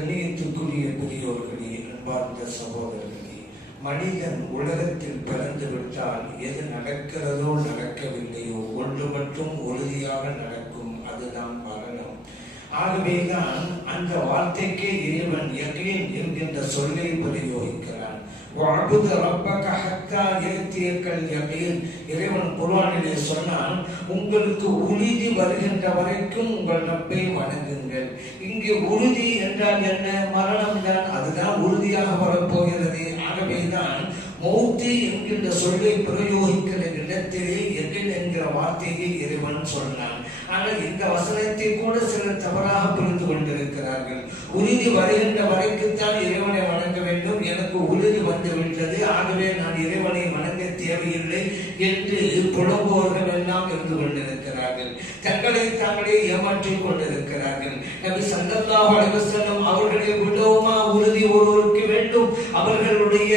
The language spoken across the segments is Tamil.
கண்ணியத்திற்குரிய பெரியோர்களே, அன்பார்ந்த சகோதரர்களே, மனிதன் உலகத்தில் பிறந்து விட்டால் எது நடக்கிறதோ நடக்கவில்லையோ ஒன்று மட்டும் உறுதியாக நடக்கும், அதுதான் மரணம். ஆகவேதான் அந்த வார்த்தைக்கே இறைவன் யகீன் என்கின்ற சொல்லை பிரயோகிக்கிறான். இறைவன் குர்ஆனிலே சொன்னான், உங்களுக்கு உறுதி வருகின்ற வரைக்கும் உங்கள் ரப்பை வணங்குங்கள். இங்கே உறுதி என்றால் என்ன? மரணம் தான், அதுதான் உறுதியாக வரப்போகிறது. ஆகவேதான் மௌத்து என்கின்ற சொல்லை பிரயோகிக்கிற இடத்திலே யகீன் என்கிற வார்த்தையை இறைவன் சொன்னான். ஆனால் இந்த வசனத்தை கூட சிலர் தவறாக புரிந்து கொண்டிருக்கிறார்கள். உறுதி வருகின்ற வரைக்குத்தான் இறைவனை வணங்க வேண்டும், எனக்கு உறுதி வந்து விட்டது, ஆகவே நான் இறைவனை வணங்க தேவையில்லை என்று புலம்புவர்கள் எல்லாம் இருந்து கொண்டிருக்கிறார்கள். தங்களை தாங்களே ஏமாற்றிக் கொண்டிருக்கிறார்கள். நபி ஸல்லல்லாஹு அலைஹி வஸல்லம் அவர்களை விடவுமா உறுதி ஒருவருக்கு வேண்டும்? அவர்களுடைய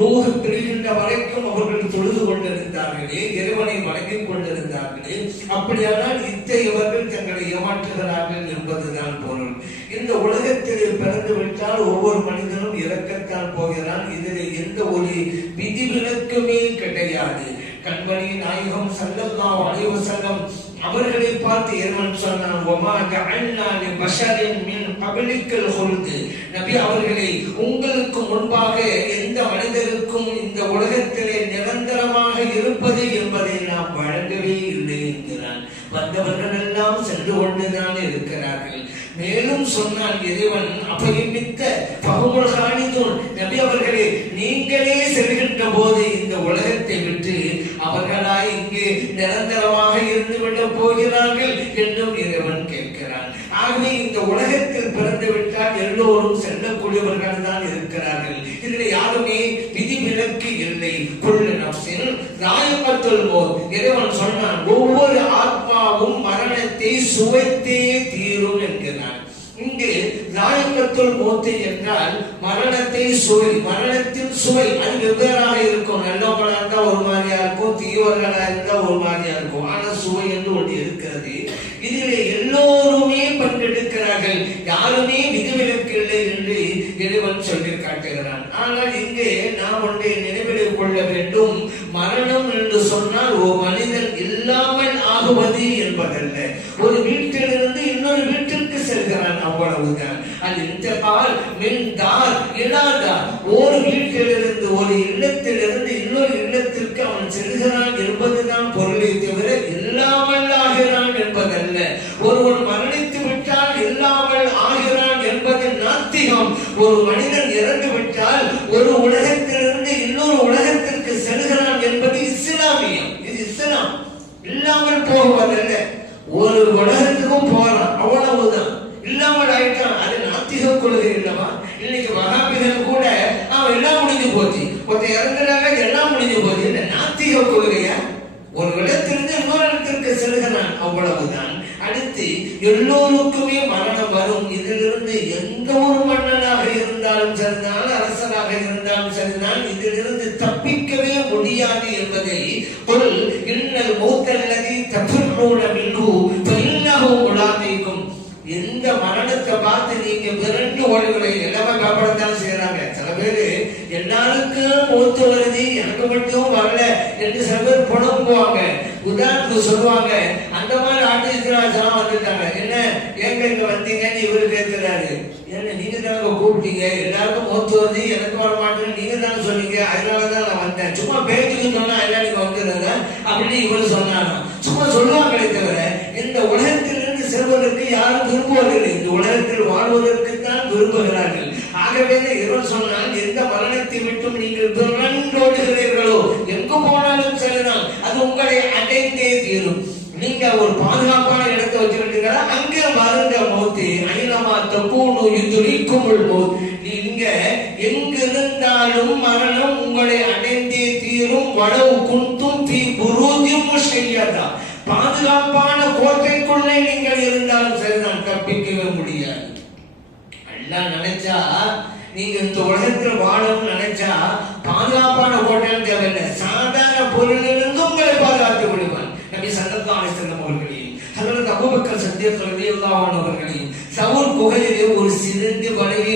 ரூஹ் பிரிகின்ற வரைக்கும் அவர்கள் தொழுது கொண்டிருந்தார்களே, இறைவனை வணங்கிக் கொண்டிருந்தார்களே. அப்படியானால் இவர்கள் தங்களை ஏமாற்றுகிறார்கள் என்பதுதான் பொருள். இந்த உலகத்திலே பிறந்து விட்டால் ஒவ்வொரு மனிதனும் இறக்கத்தான் போகிறான். இதில் எந்த ஒரு விதிவிலக்குமே கிடையாது. கண்மணி நாயகம் ஸல்லல்லாஹு அலைஹி வஸல்லம் அவர்களை பார்த்து இறைவன் சொன்னான், வமா ஜஅல்னா லிபஷரின் மின் கப்லிக்கல் ஹுல்த். நபி அவர்களை உங்களுக்கு முன்பாக எந்த மனிதருக்கும் இந்த உலகத்திலே நிரந்தரமாக இருப்பது என்பதை நாம் வழங்கவே இல்லை என்கிறான். வந்தவர்கள் எல்லாம் சென்று கொண்டுதான் இருக்கிறார்கள். மேலும் சொன்னான் இறைவன், அப்பயமித்த பஹுமுல் ஹாலிதுன். நபி அவர்களே, நீங்களே செல்கின்ற போது இந்த உலகத்தை விட்டு அவர்களாய் இங்கே நிரந்தரமாக இருந்துவிடப் போகிறார்கள் என்றும் இறைவன் கேட்கிறான். ஆகவே இந்த உலகத்தில் பிறந்து விட்டால் எல்லோரும் செல்லக்கூடியவர்கள் தான் இருக்கிறார்கள். இதில் யாருமே விதிவிலக்கு இல்லை. குல்லு நஃப்ஸின் ஸாயிகத்துல் மௌத். இறைவன் சொன்னான், ஒவ்வொரு ஆத்மாவும் மரணத்தை சுவைத்தே தீரும் என்கிறான். இங்கு ஸாயிகத்துல் மௌத் என்றால் மரணத்தை சுவை, மரணத்தின் சுவை அது வெவ்வேறாக இருக்கும். நல்லவர்களா இருந்தா ஒரு மாதிரியா இருக்கும், தீவர்களா இருந்தா ஒரு மாதிரியா இருக்கும். ஆனால் சுவை என்று ஒன்று இருக்கிறது. இதிலே எல்லோருமே பங்கெடுக்கிறார்கள், யாருமே விதிவிலக்கு இல்லை என்று இறைவன் சொல்லி காட்டுகிறான். ஆனால் இங்கே நாம் ஒன்றை நினைவில் கொள்ள வேண்டும். மரணம் என்று சொன்னால் ஒரு மனிதன் இல்லாமல் ஆகுவது என்பதல்ல. ஒரு வீட்டிலிருந்து இன்னொரு வீட்டிற்கு செல்கிறான், அவ்வளவுதான். அது இன்தகால் மின் தார் இலா தார். ஒரு வீட்டிலிருந்து ஒரு இல்லத்திலிருந்து இன்னொரு இல்லத்திற்கு அவன் செல்கிறான் என்பதுதான் பொருளை தவிர இல்லாமல் ஆகிறான் என்பதல்ல. ஒருவன் மரணித்து விட்டால் இல்லாமல் ஆகிறான் என்பது நாத்திகம். ஒரு மனிதன் இறந்து விட்டால் ஒரு உலகத்திலிருந்து இன்னொரு உலகத்திற்கு செல்கிறான் என்பது இஸ்லாமியம். இது இஸ்லாம். இல்லாமல் போவதல்ல, ஒரு உலகத்துக்கும் போறான், அவ்வளவுதான். இல்லாமல் ஆயிட்டான், அது நாத்திக கொள்கை இல்லவா? இன்னைக்கு வஹாபிகள் கூட அவன் எல்லாம் முடிஞ்சு போச்சு, ஒருத்தர் இறங்குறாங்க எல்லாம் முடிஞ்சு போச்சு, இந்த நாத்திக கொள்கையா? ஒரு இடத்திலிருந்து இன்னொரு இடத்திற்கு செல்கிறான், அவ்வளவுதான். அடுத்து எல்லோருக்குமே மரணம் வரும். இதிலிருந்து எந்த ஒரு மன்னனாக இருந்தாலும் சரிதான், அரசனாக இருந்தாலும் சரிதான், இதிலிருந்து தப்பிக்கவே முடியாது என்பதை பொருள். இன்னல் மௌத்தல்லதி தஃபிர்ரூன மின்ஹு ஃபஇன்னஹு முலாகீக்கும். எந்த மரணத்தை பார்த்து நீங்க விரண்டு ஓடுகளை எல்லாமே காப்பாடத்தான் செய்யறாங்க. சில பேரு எல்லாருக்கும் மூத்து வருது, எனக்கு மட்டும் வரல என்று சில பேர் புலம்புவாங்க. உதாரணத்துக்கு சொல்லுவாங்க, அந்த மாதிரி ஆர்டிஸ்ட்லாம் வந்துட்டாங்க. என்ன எங்க இங்க வந்தீங்கன்னு இவரு கேட்கிறாரு. ஏன்னா நீங்க தாங்க கூப்பிட்டீங்க, எல்லாருக்கும் மூத்து வருது, எனக்கு வர மாட்டேன்னு நீங்க தானே சொன்னீங்க, அதனாலதான் நான் வந்தேன். சும்மா பேச்சுக்கு சொன்னா எல்லாம் நீங்க வந்துடுங்க அப்படின்னு இவரு சொன்னாங்க. சும்மா சொல்லுவாங்களே தவிர இந்த உலகத்திலிருந்து செல்வதற்கு யாரும் விரும்புவதில்லை. இந்த உலகத்தில் வாழ்வதற்கு தான் விரும்புகிறார்கள். ஆகவே இவர் சொன்னால், எந்த மரணத்தை விட்டும் நீங்கள் விரண்டோடுகிறீர்களோ எங்கு போனாலும் சரிதான், அது உங்களை அடைந்தே தீரும். நீங்க ஒரு பாதுகாப்பான இடத்தை வச்சுக்கிட்டீங்களா, அங்கே மருந்த மௌத்து ஐனமா தகூனு யுத்ரிக்குமுல் மௌத். நீங்க எங்கிருந்தாலும் மரணம் உங்களை அடைந்தே தீரும். வலவ் குன்தும் ஃபீ புரூஜின் முஷய்யதா. பாதுகாப்பான கோட்டைக்குள்ளே நீங்கள் இருந்தாலும் சரிதான், தப்பிக்கவே முடியாது. அல்லாஹ் நினைச்சா நீங்க இந்த உலகத்தில் வாழணும்னு நினைச்சா பாதுகாப்பான கோட்டைன்னு தேவையில்லை, சாதாரண பொருளிலிருந்து உங்களை பாதுகாத்து விடுவான். நபி ஸல்லல்லாஹு அலைஹி வஸல்லம் அவர்களையும் ஹஜ்ரத் அபூபக்கர் ஸித்தீக் ரலியல்லாஹு அன்ஹு அவர்களையும் சவுர் குகையிலே ஒரு சிறந்த வலையை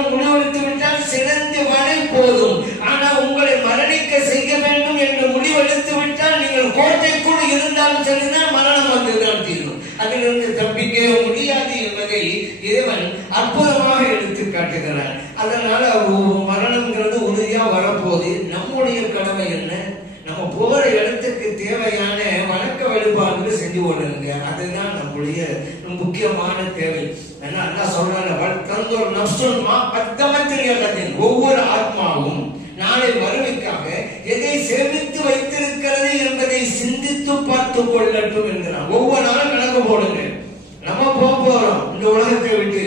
இறைவன் முடிவெடுத்து விட்டால் சிறந்து வரை போதும். ஆனால் உங்களை மரணிக்க செய்ய வேண்டும் என்று முடிவெடுத்து விட்டால் நீங்கள் கோட்டைக்குள் இருந்தாலும் சரிதான், மரணம் வந்துதான் தீரும். அதிலிருந்து தப்பிக்க முடியாது என்பதை இறைவன் அற்புதமாக எடுத்து காட்டுகிறார். அதனால மரணம்ங்கிறது உறுதியா வரப்போது. நம்முடைய கடமை என்ன? நம்ம போற இடத்துக்கு தேவையான வணக்க வழிபாடுகளை செஞ்சு கொள்ளுங்க. அதுதான் நம்முடைய முக்கியமான தேவை. ஒவ்வொரு ஆத்மாவும் நாளை வறுமைக்காக எதை சேமித்து வைத்திருக்கிறது என்பதை சிந்தித்து பார்த்து கொள்ளட்டும் என்கிறான். ஒவ்வொரு நாளும் கணக்கு போடுங்க. நம்ம போறோம் இந்த உலகத்தை விட்டு.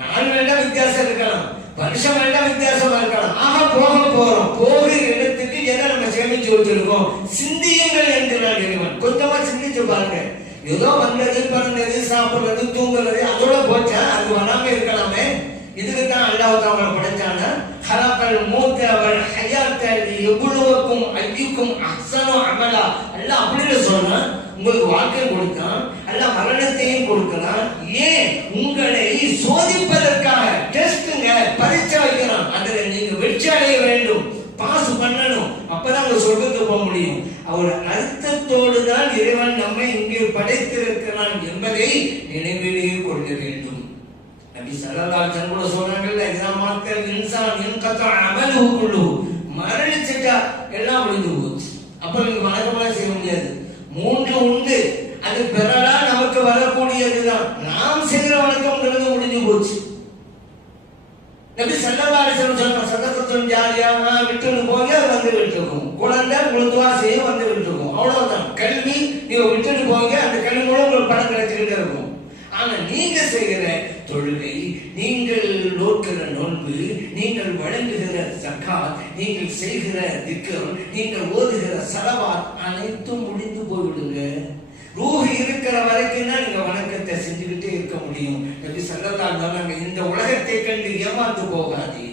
நாள் வேண்டாம் வித்தியாசம் இருக்கலாம், வருஷம் வேண்டாம் வித்தியாசமா இருக்கலாம். ஆக போறோம். போகிற இடத்துக்கு எதை நம்ம சேமிச்சு வச்சிருக்கோம் சிந்தியுங்கள் என்கிறான் இறைவன். கொஞ்சமா சிந்திச்சு பாருங்க. ஏதோ வந்தது, பிறந்தது, சாப்பிடுறது, தூங்குறது அதோட போச்சா? அது வராம இருக்கலாமே. இதுக்குத்தான் அல்லாஹ் அவங்களை படைச்சான ஹலகல் மௌத வல் ஹயாத லியப்லுவக்கும் அய்யுக்கும் அஹ்ஸனு அமலா. அல்லாஹ் அப்படியே சொல்றான். உங்களுக்கு வாழ்க்கை கொடுத்தான், அல்லாஹ் மரணத்தையும் கொடுக்கிறான். ஏன்? உங்களை சோதிப்பதற்காக. டெஸ்ட்ங்க, பரீட்சை வைக்கிறான். அதுல நீங்க வெற்றி அடைய வேண்டும், பாஸ் பண்ணணும். அப்பதான் அவங்க சொர்க்கத்துக்கு போக முடியும். அவர் அர்த்தத்தோடு தான் இறைவன் நம்மை இங்கே படைத்திருக்கிறான் என்பதை நினைவிலே கொள்ள வேண்டும். நபி ஸல்லல்லாஹு அலைஹி வஸல்லம் கூட சொல்றாங்கல்ல, இதா மாத்தல் இன்சான் இன்கதா அமலுஹு குல்லுஹு. மரணிச்சிட்டா எல்லாம் முடிஞ்சு போச்சு. அப்ப நீங்க வணக்கமா செய்ய முடியாது. மூன்று உண்டு, அது பெறலா நமக்கு வரக்கூடியதுதான். நாம் செய்கிற வணக்கம்ங்கிறது முடிஞ்சு போச்சு. நபி ஸல்லல்லாஹு அலைஹி வஸல்லம் சொன்ன சதகத்துன் ஜாரியா விட்டுன்னு போங்க, வந்து விட்டுருக்கும். குழந்தை உங்களுக்கு துஆ செய்ய வந்து விட்டுருக்கும். அவ்வளவுதான். கல்வி நீங்க விட்டுட்டு போங்க, அந்த கல்வி மூலம் உங்களுக்கு பணம் கிடைச்சிக்கிட்டே இருக்கும். ஆனா நீங்க செய்கிற தொழுகை, நீங்கள் நோக்கிற நோன்பு, நீங்கள் வழங்குகிற ஜகாத், நீங்கள் செய்கிற திக்ர், நீங்கள் ஓதுகிற ஸலவாத் அனைத்தும் முடிந்து போய்விடுங்க. ரூஹ் இருக்கிற வரைக்கும் தான் நீங்க வணக்கத்தை செஞ்சுக்கிட்டே இருக்க முடியும். நபி ஸல்லல்லாஹு அலைஹி வஸல்லம் இந்த உலகத்தை கண்டு ஏமாந்து போகாதே.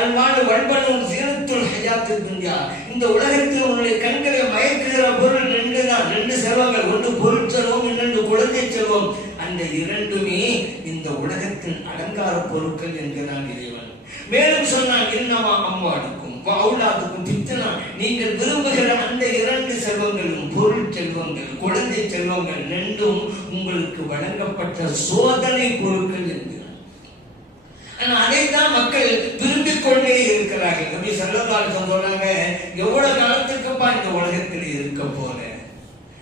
அல்மாலு வல்பனும் ஸீனத்துல் ஹயாத்துத் துன்யா. இந்த உலகத்தில் உன்னுடைய கண்களை மயக்குகிற பொருள் ரெண்டு தான், ரெண்டு செல்வங்கள். ஒன்று பொருட்செல்வம், இன்னொன்று குழந்தை செல்வம். அந்த இரண்டுமே இந்த உலகத்தின் அலங்கார பொருட்கள் என்கிறான் இறைவன். மேலும் சொன்னான், இன்னமா அம்வாலுக்கும் வஅவுலாதுக்கும் ஃபித்னா. நீங்கள் விரும்புகிற அந்த இரண்டு செல்வங்களும், பொருள் செல்வங்கள், குழந்தை செல்வங்கள் ரெண்டும் உங்களுக்கு வழங்கப்பட்ட சோதனை பொருட்கள் என்கிறார். ஆனா அதைத்தான் மக்கள் விரும்பிக் கொண்டே இருக்கிறார்கள். நபி ஸல்லல்லாஹு அலைஹி வஸல்லம் சொல்றாங்க, எவ்வளவு காலத்துக்குப்பா இந்த உலகத்தில் இருக்க போற?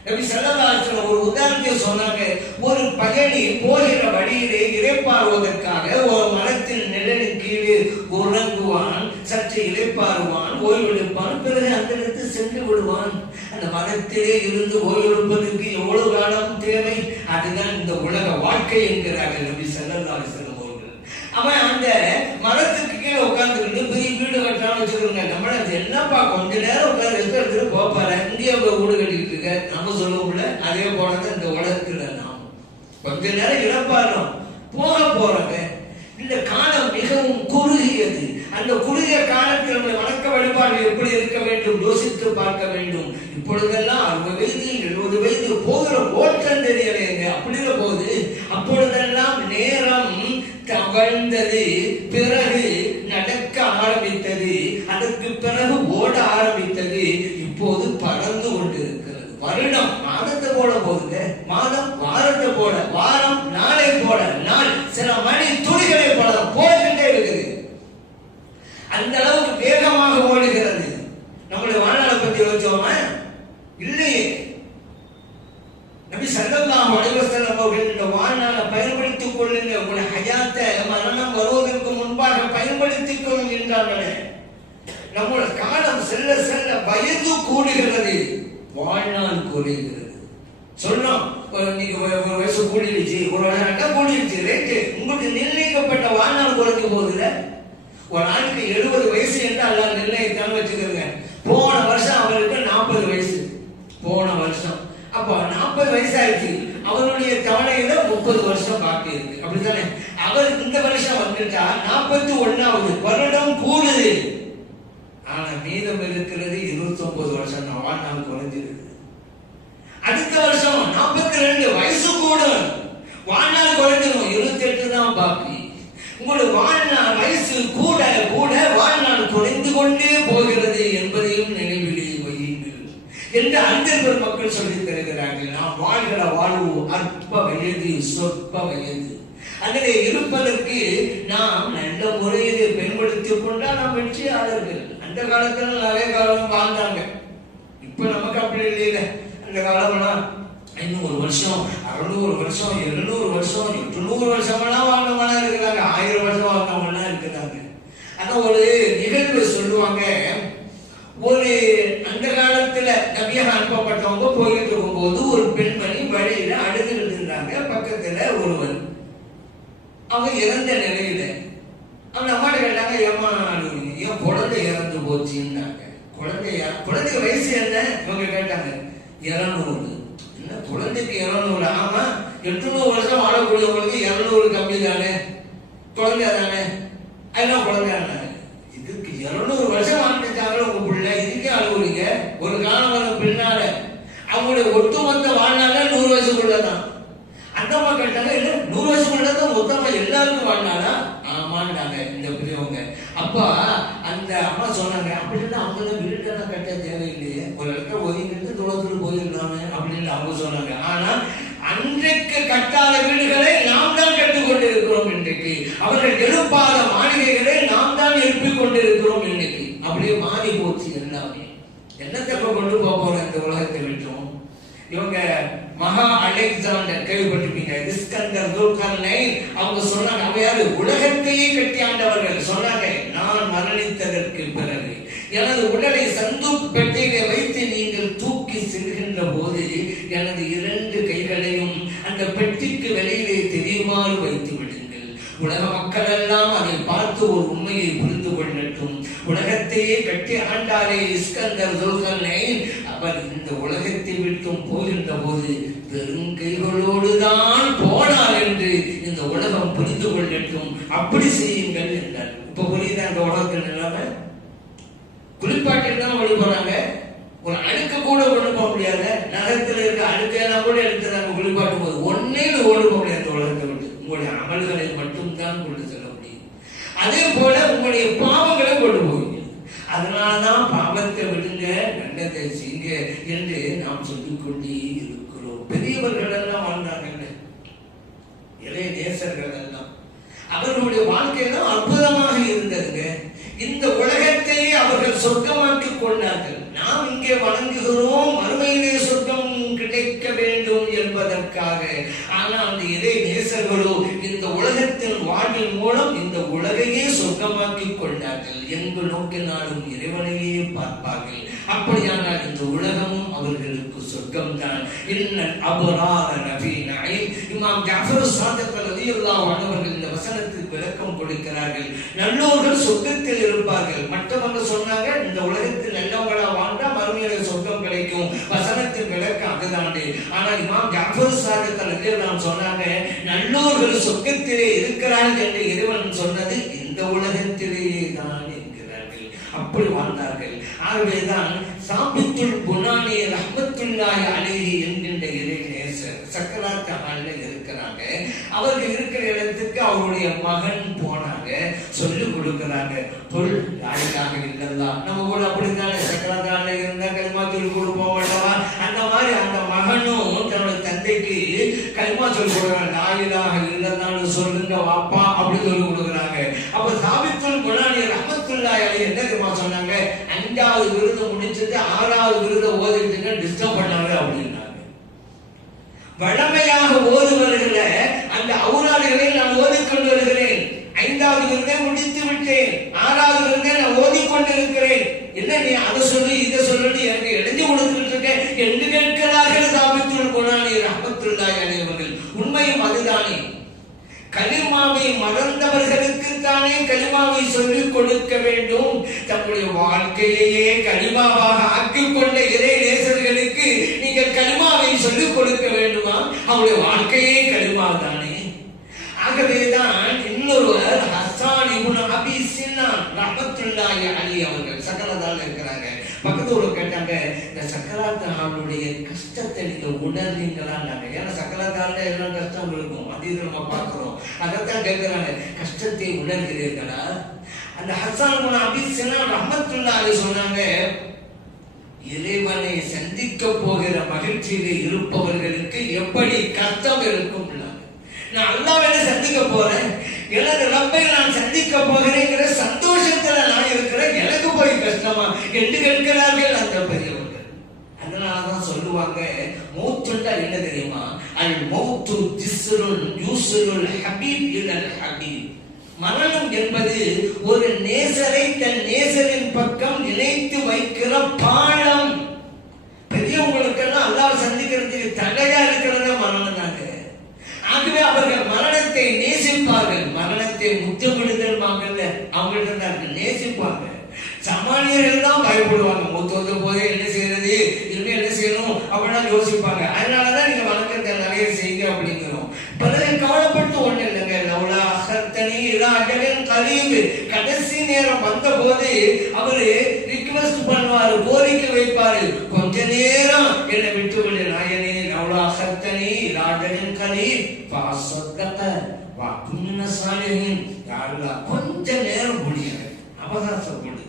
நபி ஸல்லல்லாஹு அலைஹி வஸல்லம் ஒரு உதாரணத்தை சொன்னாங்க. ஒரு பயணி போகிற வழியிலே இளைப்பாறுவதற்காக ஒரு மரத்தின் நிழலின் கீழே உறங்குவான், சற்று இளைப்பாறுவான், ஓய்வெடுப்பான், பிறகு அந்த இடத்தில் சென்று விடுவான். அந்த மரத்திலே இருந்து ஓய்வெடுப்பதற்கு எவ்வளவு காலம் தேவை? அதுதான் இந்த உலக வாழ்க்கை என்கிறார்கள் நபி ஸல்லல்லாஹு அலைஹி வஸல்லம் அவர்கள். அவன் அந்த மரத்துக்கு கீழே உட்கார்ந்துக்கிட்டு பெரிய வீடு கட்டான்னு வச்சுக்கோங்க. நம்மள என்னப்பா கொஞ்ச நேரம் உட்கார்ந்து எடுத்துட்டு போப்பாரு, இந்தியா வீடு கட்டிக்கிட்டு இருக்க நம்ம சொல்லுவோம்ல, அதே போலதான் இந்த உலகத்துல நாம் கொஞ்ச நேரம் இழப்பாரோம் போக போறோங்க. இந்த காலம் மிகவும் குறுகியது. அந்த குறுகிய காலத்தில் நம்முடைய வணக்க வழிபாடு எப்படி இருக்க வேண்டும் யோசித்து பார்க்க வேண்டும். இப்பொழுதெல்லாம் 60 வயது 70 வயது போகிற ஓட்டம் தெரியலைங்க. அப்படிங்கிற போது அப்பொழுதெல்லாம் நேரம் தவழ்ந்தது, பிறகு நடக்க ஆரம்பித்தது, அதற்கு பிறகு ஓட ஆரம்பித்தது, இப்போது பறந்து கொண்டிருக்கிறது. வருடம் மாதத்தை போல போகுதுங்க, மாதம் வாரத்தை போல, வாரம் நாளை போல, நாள் சில மணி துளிகளை போல போய்கிட்டே இருக்குது. அந்த அளவுக்கு வேகமாக ஓடுகிறது. நம்மளுடைய வாழ்நாளை பத்தி யோசிச்சோமா? இல்லையே. நபி ஸல்லல்லாஹு அலைஹி வஸல்லம் அவர்கள் இந்த வாழ்நாளை பயன்படுத்திக் கொள்ளுங்க, உங்களுடைய ஹயாத்தை மரணம் வருவதற்கு முன்பாக பயன்படுத்திக் கொள்ளுங்க என்றார்களே. நம்முடைய காலம் செல்ல செல்ல வயது கூடுகிறது, வாழ்நாள் குறைகிறது. சொன்னோம், நீங்க ஒரு வயசு கூடிடுச்சு, ஒரு வருஷம் கூடிடுச்சு, ரைட்டு. உங்களுக்கு நிர்ணயிக்கப்பட்ட வாழ்நாள் குறைஞ்சு போகுதுல. ஒரு ஆளுக்கு 70 வயசு என்று எல்லாம் நிர்ணயித்தான்னு வச்சுக்கிறேங்க. போன வருஷம் அவருக்கு 40 வயசு. போன வருஷம் அப்ப 40 வயசாயிடுச்சு. அவருடைய தவணையில 30 வருஷம் பாக்கி இருக்கு. அப்படித்தானே? அவருக்கு இந்த வருஷம் வந்துட்டா 41வது வருடம் கூடுது. ஆனா மீதம் இருக்கிறது 29 வருஷம் தான் வாழ்நாள் குறைஞ்சிருக்கு. அடுத்த வருஷம் 42 வயசு கூடும், வாழ்நாள் குறைஞ்சிடும், 28 தான் பாக்கி. உங்களுடைய வாழ்நாள் வயசு கூட கூட வாழ்நாள் குறைந்து கொண்டே போகிறது என்பதையும் நினைவிலே வையுங்கள் என்று அன்பர் மக்கள் சொல்லித் தருகிறார்கள். நாம் வாழ்கிற வாழ்வு அற்ப வயது, சொற்ப வயது. அதிலே இருப்பதற்கு நாம் நல்ல முறையிலே பயன்படுத்திக் கொண்டால் நாம் வெற்றியாளர்கள். அந்த காலத்துல நிறைய காலம் வாழ்ந்தாங்க. இப்ப நமக்கு அப்படி இல்லை. அந்த காலம்லாம் 500 வருஷம், 600 வருஷம், 700 வருஷம், 800 வருஷமெல்லாம் வாழ்ந்தவங்களாம் இருக்கிறாங்க. 1000 வருஷம் வாழ்ந்தவங்கலாம் இருக்கிறாங்க. ஆனா ஒரு நிகழ்வு சொல்லுவாங்க. ஒரு அந்த காலத்துல நபியாக அனுப்பப்பட்டவங்க போயிட்டு இருக்கும்போது ஒரு பெண்மணி வழியில அழுதுகிட்டு இருந்தாங்க. பக்கத்துல ஒருவன், அவங்க இறந்த நிலையில. அவங்க அம்மாட்ட கேட்டாங்க, ஏம்மா அழுவீங்க? ஏன் குழந்தை இறந்து போச்சுன்னாங்க. குழந்தைக்கு வயசு என்ன? இவங்க கேட்டாங்க. 200. என்ன குழந்தைக்கு 200? ஆமா, 800 வருஷம் வாழக்கூடியவங்களுக்கு 200 கம்மி தானே, குழந்தை தானே, அதெல்லாம் குழந்தை தானே. இதுக்கு 200 வருஷம் வாழ்ந்துட்டாங்களோ உங்க பிள்ளை, இதுக்கே அழுவுறீங்க? ஒரு காலம் வர பின்னால அவங்களுடைய ஒட்டுமொத்த வாழ்நாள 100 வயசுக்குள்ளதான். அந்த அம்மா கேட்டாங்க, இல்ல 100 வயசுக்குள்ளதான் மொத்தமா எல்லாருக்கும் வாழ்நாளா? ஆமாண்டாங்க இந்த பெரியவங்க. அப்பா அந்த அம்மா சொன்னாங்க, அப்படின்னு அவங்க வீட்டெல்லாம் கட்ட தேவையில்லையே, ஒரு இடத்துல ஒதுங்கிட்டு தூரத்துல போயிடலாமே அப்படின்னு அவங்க சொன்னாங்க. ஆனா அன்றைக்கு கட்டாத வீடுகளை நாம் தான் கட்டுக் கொண்டிருக்கிறோம். இன்றைக்கு அவர்கள் எழுப்பாத மாளிகைகளை நாம் தான் எழுப்பிக் கொண்டிருக்கிறோம். இன்னைக்கு அப்படியே மாறி போச்சு எல்லாமே. என்னத்தை கொண்டு போறோம் இந்த உலகத்தை விட்டோம். இவங்க மகா அலெக்சாண்டர் கேள்விப்பட்டிருப்பீங்க, இஸ்கந்தர் துல்கர்னைன். அவங்க சொன்னாங்க, அவங்க யாரு? உலகத்தையே கட்டி ஆண்டவர்கள். சொன்னாங்க, நான் மரணித்ததற்கு பிறகு எனது உடலை சந்து பெட்டியிலே வைத்து நீங்கள் தூக்கி செல்கின்ற போது எனது 2 கைகளையும் அந்த பெட்டிக்கு வெளியிலே தெரியுமாறு வைத்து விடுங்கள். உலக மக்கள் எல்லாம் அதை பார்த்து ஒரு உண்மையை புரிந்து கொள்ளட்டும். உலகத்தையே கட்டி ஆண்டாரே இஸ்கந்தர் துல்கர்னைன், அவர் இந்த உலகத்தை விட்டும் போகின்ற போது வெறும் கைகளோடுதான் போனார் என்று இந்த உலகம் புரிந்து கொள்ளட்டும். அப்படி செய்யுங்கள் என்றார். இப்ப புரியுது அந்த உலகத்தில் நிலைமை. குளிப்பாட்டிட்டு தான் ஒளி போறாங்க. ஒரு அழுக்க கூட கொண்டு போக முடியாத நகரத்தில் இருக்க அழுக்கையெல்லாம் கூட எடுத்துறாங்க குளிப்பாட்டும் போது. ஒன்னே ஓடு போக முடியாது உலகத்தை விட்டு. உங்களுடைய அமல்களை மட்டும்தான் கொண்டு செல்ல முடியும். அதே போல உங்களுடைய பாவங்களை கொண்டு போவீங்க. அதனாலதான் பாவத்தை விடுங்க, நன்மை செய்யுங்க என்று நாம் சொல்லிக் கொண்டே இருக்கிறோம். பெரியவர்கள் எல்லாம் வாழ்ந்தாங்க, இளைய நேசர்கள் எல்லாம். அவர்களுடைய வாழ்க்கையெல்லாம் அற்புதமாக இருந்ததுங்க. இந்த உலகத்தையே அவர்கள் சொர்க்கமாக்கிக் கொண்டார்கள். நாம் இங்கே வணங்குகிறோம் மறுமையிலே சொர்க்கம் கிடைக்க வேண்டும் என்பதற்காக. ஆனால் அந்த இறை நேசர்களோ இந்த உலகத்தின் வாழ்வின் மூலம் இந்த உலகையே சொர்க்கமாக்கிக் கொண்டார்கள். எங்கு நோக்கினாலும் இறைவனையே பார்ப்பார்கள். அப்படியானால் இந்த உலகமும் அவர்களுக்கு சொர்க்கம் தான். இமாம் ஜாஃபர் சாதிக் ரலியல்லாஹு அன்ஹு அவர்கள் இந்த வசனத்துக்கு விளக்கம் கொடுக்கிறார்கள். நல்லோர்கள் சொர்க்கத்தில் இருப்பார்கள். மற்றவங்க சொன்னாங்க, இந்த உலகத்தில் நல்லவங்களா வாழ்ந்தா மறுமையில சொர்க்கம் கிடைக்கும். வசனத்தின் விளக்கம் அதுதானே. ஆனால் இமாம் ஜாஃபர் சாதிக் ரலியல்லாஹு சொன்னாங்க, நல்லோர்கள் சொர்க்கத்திலே இருக்கிறார்கள் என்று இறைவன் சொன்னது இந்த உலகத்திலேயே தான் என்கிறார்கள். அப்படி வாழ்ந்தார்கள். ஆகவேதான் சாபித்துல் புனானி ரஹ்மத்துல்லாஹி அலைஹி என்கின்ற இறை நேசர் சக்கராத் ஹால்ல இருக்கிறாங்க. அவர்கள் இருக்கிற இடத்துக்கு அவருடைய மகன் போனாங்க, சொல்லிக் கொடுக்கிறாங்க, தொல் யாருக்காக இல்லல்லா. நம்ம கூட அப்படித்தானே சக்கராத் ஹால்ல இருந்தா கலிமா சொல்லி கொடுப்போம் அல்லவா? அந்த மாதிரி அந்த மகனும் தன்னோட தந்தைக்கு கலிமா சொல்லி கொடுக்குறாங்க. லாயிலாக இல்லல்லான்னு சொல்லுங்க வாப்பா அப்படி சொல்லி கொடுக்குறாங்க. அப்ப சாபித்துல் புனானி ரஹ்மத்துல்லாஹி அலைஹி என்ன தெரியுமா சொன்னாங்க? 5வது விருது முடிச்சுட்டு 6வது விருதை ஓதிட்டு டிஸ்டர்ப் பண்ணாங்க அப்படின்னாங்க. வழமையாக ஓது வருகிற அந்த அவுராதுகளை நான் ஓதிக்கொண்டு வருகிறேன். 5வது விருதை முடித்து விட்டேன், 6வது விருதை நான் ஓதிக்கொண்டிருக்கிறேன். என்ன நீ அதை சொல்லி இதை சொல்லி எனக்கு எழுதி கொடுத்துட்டு இருக்கேன் என்று கேட்கிறார்கள் சாபித்துல் புனானி ரஹ்மத்துல்லாஹி அலைஹி அவர்கள். உண்மையும் அதுதானே. கலிமாவை மறந்தவர்களுக்கு தானே கலிமாவை சொல்லிக் கொடுக்க வேண்டும். தம்முடைய வாழ்க்கையே கலிமாவாக ஆக்கிக் கொண்ட இறை நேசர்களுக்கு நீங்கள் கலிமாவை சொல்லிக் கொடுக்க வேண்டுமா? அவருடைய வாழ்க்கையே கலிமா தானே. ஆகவேதான் இன்னொருவர் ஹஸ்ஸான் இப்னு அபி சின்னான் ரஹ்மத்துல்லாஹி அலைஹி அவர்கள் சக்கரதால இருக்கிறாங்க. பக்கத்துல கேட்டாங்க, இந்த இந்த சக்கராத் ஹாலுடைய கஷ்டத்தை நீங்க உணர்றீங்களா? ஏன்னா சக்கராத் ஹால்ல எல்லாம் கஷ்டம் இருக்கும், அது நம்ம பார்க்கிறோம். அதைத்தான் கேட்கிறாங்க, கஷ்டத்தை உணர்கிறீர்களா? அந்த ஹஸ்ஸான் இப்னு அபீ சினான் ரஹ்மத்துல்லாஹி அலைஹி சொன்னாங்க, இறைவனை சந்திக்க போகிற மகிழ்ச்சியிலே இருப்பவர்களுக்கு எப்படி கஷ்டம் இருக்கும். நான் அல்லாஹ்வை சந்திக்க போறேன், எனது ரப்பை நான் சந்திக்க போகிறேங்கிற சந்தோஷத்துல நான் இருக்கிறேன், எனக்கு போய் கஷ்டமா என்று கேட்கிறார்கள் அந்த பெரியவர்கள். அதனாலதான் சொல்லுவாங்க, மௌத்துண்டா என்ன தெரியுமா? அல் மௌத்து ஜிஸ்ருல் யூஸ்ருல் ஹபீப் இலல் ஹபீப். மரணம் என்பது ஒரு நேசரை தன் நேசரின் பக்கம் இணைத்து வைக்கிற பாலம். பெரியவங்களுக்கெல்லாம் அல்லாஹ் சந்திக்கிறதுக்கு தடையா இருக்கிறத மரணம் தாங்க. ஆகவே அவர்கள் மரணத்தை நேசிப்பார்கள், மரணத்தை முத்தமிடுதல் வாங்கல அவங்கள்ட்ட நேசிப்பாங்க. சாமானியர்கள் தான் பயப்படுவாங்க, மூத்து வந்து போய் என்ன செய்யறது, இனிமே என்ன செய்யணும் அப்படின்னா யோசிப்பாங்க. அதனாலதான் நீங்க வணக்கத்தை நிறைய செய்யுங்க அப்படிங்கிறோம். பிறகு கவலைப்பட்டு ஒண்ணு இல்லைங்க, லவ்லா அஹர்தனி இலா அஜலின் கரீப். கடைசி நேரம் வந்த போது அவரு ரிக்வெஸ்ட் பண்ணுவாரு, கோரிக்கை வைப்பாரு, கொஞ்ச நேரம் என்னை விட்டுவிடு நாயனே, லவ்லா அஹர்தனி இலா அஜலின் கரீப் ஃபஅஸ்ஸதக வ குன்ன சாலிஹின். யா அல்லாஹ் கொஞ்ச நேரம் முடியல, அவகாசம் கொடு,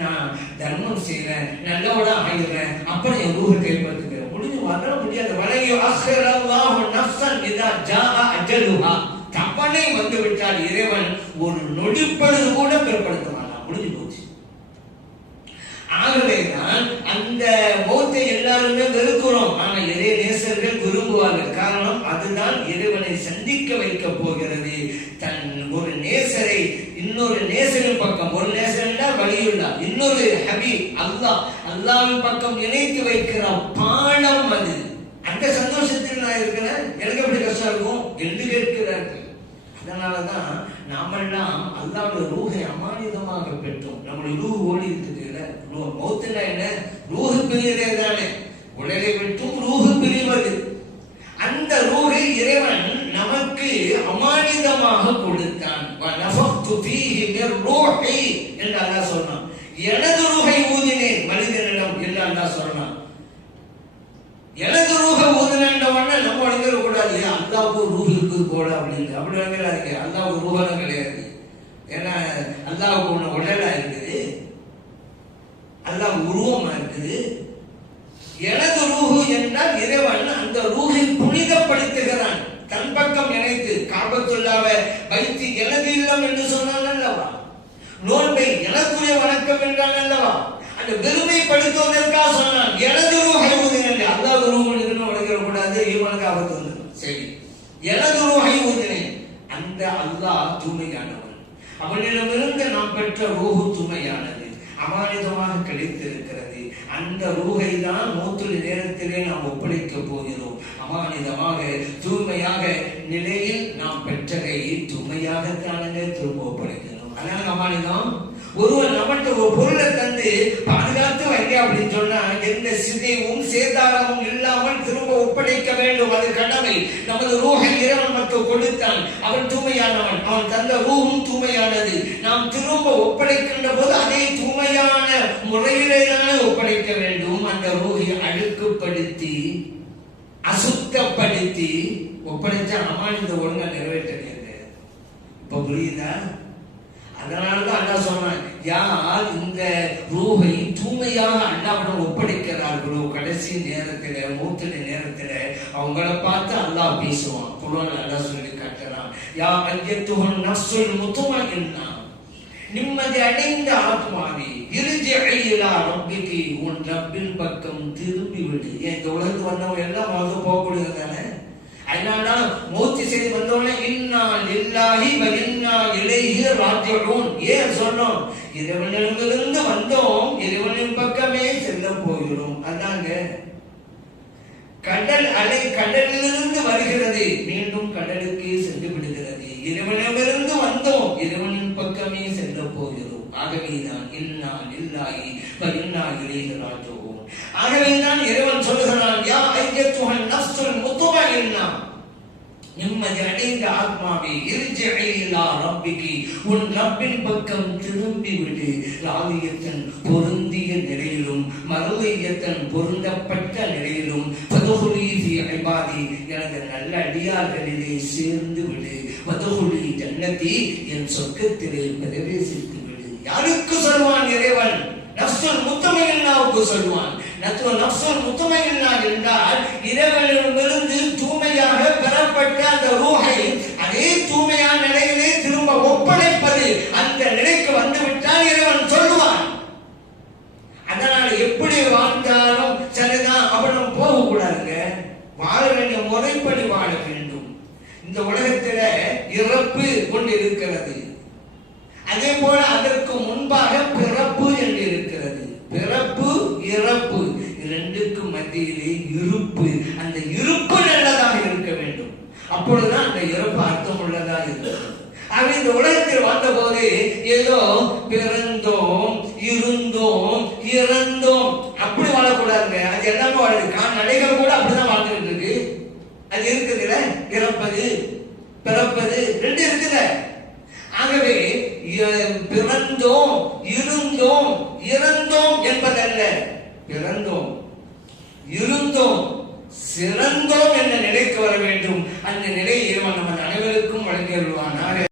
நான் தர்மம் செய்யறேன், நல்லவனா ஆகிறேன், அப்புறம் என் ரூஹை கைப்பற்றுகிறேன். முடிஞ்சு வர முடியாது. வலையோ அஹ்ரல்லாஹு நஃப்ஸன் இதா ஜாஅ அஜலுஹா. தப்பனை வந்து விட்டால் இறைவன் ஒரு நொடிப்பொழுது கூட பிற்படுத்த மாட்டான், முடிஞ்சு போச்சு. ஆகவேதான் அந்த மௌத்தை எல்லாருமே வெறுக்கிறோம், ஆனா இறை நேசர்கள் விரும்புவார்கள். காரணம், அதுதான் இறைவனை சந்திக்க வைக்க போகிறது. தன் ஒரு நேசரை இன்னொரு நேசரின் பக்கம், ஒரு நேசர்னா வலியுல்லா, இன்னொரு ஹபீப் அல்லாஹ், அல்லாஹ்வின் பக்கம் இணைத்து வைக்கிற பாடம் அது. அந்த சந்தோஷத்தில் நான் இருக்கிறேன், எனக்கு எப்படி கஷ்டம் இருக்கும் என்று கேட்கிறார்கள். அதனாலதான் நாமெல்லாம் அல்லாஹ்வுடைய ரூஹை அமானிதமாக பெற்றோம். நம்முடைய ரூஹ் ஓடி இருக்குது. மௌத்துனா என்ன? ரூஹு பிரிவதே தானே, உடலை விட்டும் ரூஹு பிரிவது. அந்த ரூஹை இறைவன் நமக்கு அமானிதமாக கொடுத்தான். வநஃபக்து ஃபீஹி மிர் ரூஹி என்று அல்லாஹ் சொன்னான். எனது ரூஹை ஊதினேன் மனிதனிடம் என்று அல்லாஹ் சொன்னான். எனது ரூஹை ஊதினேன்றவன நம்ம அடங்கிற கூடாது, அல்லாஹ்வுக்கு ரூஹ் இருக்குது போல அப்படின்னு அப்படி அடங்கிறாங்க. அல்லாஹ்வுக்கு ரூஹெல்லாம் கிடையாது. ஏன்னா அல்லாஹ்வுக்கு ஒண்ணு உடலா இருக்குது, அல்லாஹ் உருவமா இருக்குது. எனது ரூஹு என்றால் இறைவன் அந்த ரூஹை புனிதப்படுத்துகிறான், தன் பக்கம் இணைத்து. காபத்துல்லாவை வைத்து எனது இல்லம் என்று சொன்னான் அல்லவா, நோன்பை எனக்குரிய வணக்கம் என்றான் அல்லவா, அந்த பெருமைப்படுத்துவதற்காக சொன்னான் எனது ரூஹை ஊதினேன். அல்லாஹ் ரூஹ் உடைக்கிற கூடாது, இவனுக்கு ஆபத்து வந்து சரி, எனது ரூஹை ஊதினேன். அந்த அல்லாஹ் தூய்மையானவன், அவனிடமிருந்து நாம் பெற்ற ரூஹு தூய்மையானது, அமானிதமாக கிடைத்திருக்கிறது. அந்த ரூஹை தான் மௌத்துல் நேரத்திலே நாம் ஒப்படைக்க போகிறோம். அமானிதமாக தூய்மையாக நிலையில் நாம் பெற்றதை தூய்மையாகத்தானே திரும்ப ஒப்படைக்கணும். அதனால அமானிதம். ஒருவர் நம்மகிட்ட ஒரு பொருளை தந்து பாதுகாத்து வைக்க அப்படின்னு சொன்னா எந்த சிதைவும் சேதாரமும் இல்லாமல் திரும்ப ஒப்படைக்க வேண்டும், அது கடமை. நமது ரூஹை இறைவன் மட்டும் கொடுத்தான், அவன் தூய்மையானவன், அவன் தந்த ரூஹும் தூய்மையானது. நாம் திரும்ப ஒப்படைக்கின்ற போது அதே தூய்மையான முறையிலே தானே ஒப்படைக்க வேண்டும். அந்த ரூஹை அழுக்குப்படுத்தி அசுத்தப்படுத்தி ஒப்படைச்சா அமானித ஒழுங்கா நிறைவேற்றது. இப்ப புரியுதா? அதனாலதான் அல்லாஹ் சொன்னான், யார் இந்த ரூஹை தூய்மையாக அல்லாஹ்விடம் ஒப்படைக்கிறார்களோ கடைசி நேரத்துல, மௌத்துடைய நேரத்துல அவங்கள பார்த்து அல்லாஹ் பேசுவான். குர்ஆன்ல அல்லாஹ் சொல்லி காட்டுறான், யா அய்யத்துஹன் நஃப்ஸுல் முத்மஇன்னா, நிம்மதி அடைந்த ஆத்மாவே, இர்ஜிஇ இலா ரப்பிகி, உன் ரப்பின் பக்கம் திரும்பி விடு. இந்த உலகத்துக்கு வந்தவங்க எல்லாம் வாழ்ந்து போகக்கூடியது தானே. அதனால்தான் மௌத்து செய்து வந்தவனே இன்னா லில்லாஹி வ இன்னா இலைஹி ராஜிஊன். ஏன் சொன்னோம்? இறைவனிடமிருந்து வந்தோம், இறைவனின் பக்கமே செல்ல போகிறோம். அதாங்க கடல் அலை கடலிலிருந்து வருகிறது, மீண்டும் கடலுக்கே சென்று விடுகிறது. இறைவனிடமிருந்து வந்தோம், இறைவனின் பக்கமே செல்ல போகிறோம். ஆகவேதான் இன்னா லில்லாஹி வ இன்னா இலைஹி ராஜிஊன். ஆகவேதான் இறைவன் சொல்கிறான், யா அய்யத்துஹன் நஃப்ஸுல் முத்மஇன்னா, நிம்மதி அடைந்த ஆத்மாவே இர்ஜிஇ இலா ரப்பிகி, உன் ரப்பின் பக்கம் திரும்பி விடு. ராதியத்தன் பொருந்திய நிலையிலும் மறுவையத்தன் பொருந்தப்பட்ட நிலையிலும் ஃபதுஹுலி ஃபீ இபாதி, எனது நல்ல அடியார்களிலே சேர்ந்து விடு. வதுஹுலி ஜன்னதி, என் சொர்க்கத்திலே பிரவேசித்து விடு. யாருக்கு சொல்வான் இறைவன்? நஃப்ஸுல் முத்மஇன்னாவுக்கு சொல்வான். நஃப்ஸுல் முத்மஇன்னா என்றால் இறைவனிடமிருந்து தூய்மையாக பெறப்பட்ட அந்த ரூஹை அதே தூய்மையான நிலையிலே திரும்ப ஒப்படைப்பது, அந்த நிலைக்கு வந்துவிட்டால் இறைவன் சொல்லுவான். அதனால எப்படி வாழ்ந்தாலும் சரிதான், அவனும் போகக்கூடாதுங்க. வாழ வேண்டிய முறைப்படி வாழ வேண்டும். இந்த உலகத்தில இறப்பு கொண்டு இருக்கிறது, அதே போல அதற்கு முன்பாக பிறப்பு என்று இருக்கிறது. பிறப்பு இறப்பு இரண்டுக்கு மத்தியிலே இருப்பு. அந்த இருப்பு நல்லதாக இருக்க வேண்டும், அப்பொழுதுதான் அந்த இறப்பு அர்த்தம் உள்ளதாக இருக்கிறது. ஆக இந்த உலகத்தில் வாழ்ந்த போது ஏதோ பிறந்தோம், இருந்தோம், இறந்தோம் அப்படி வாழக்கூடாதுங்க. அது எல்லாமே வாழுது. நடைகள் கூட அப்படிதான் வாழ்ந்துட்டு இருக்கு. அது இருக்குதுல, இறப்பது பிறப்பது ரெண்டு இருக்குல்ல. ஆகவே பிறந்தோம், இருந்தோம், இறந்தோம் என்பதல்ல, பிறந்தோம், இருந்தோம், சிறந்தோம் என்ற நிலைக்கு வர வேண்டும்.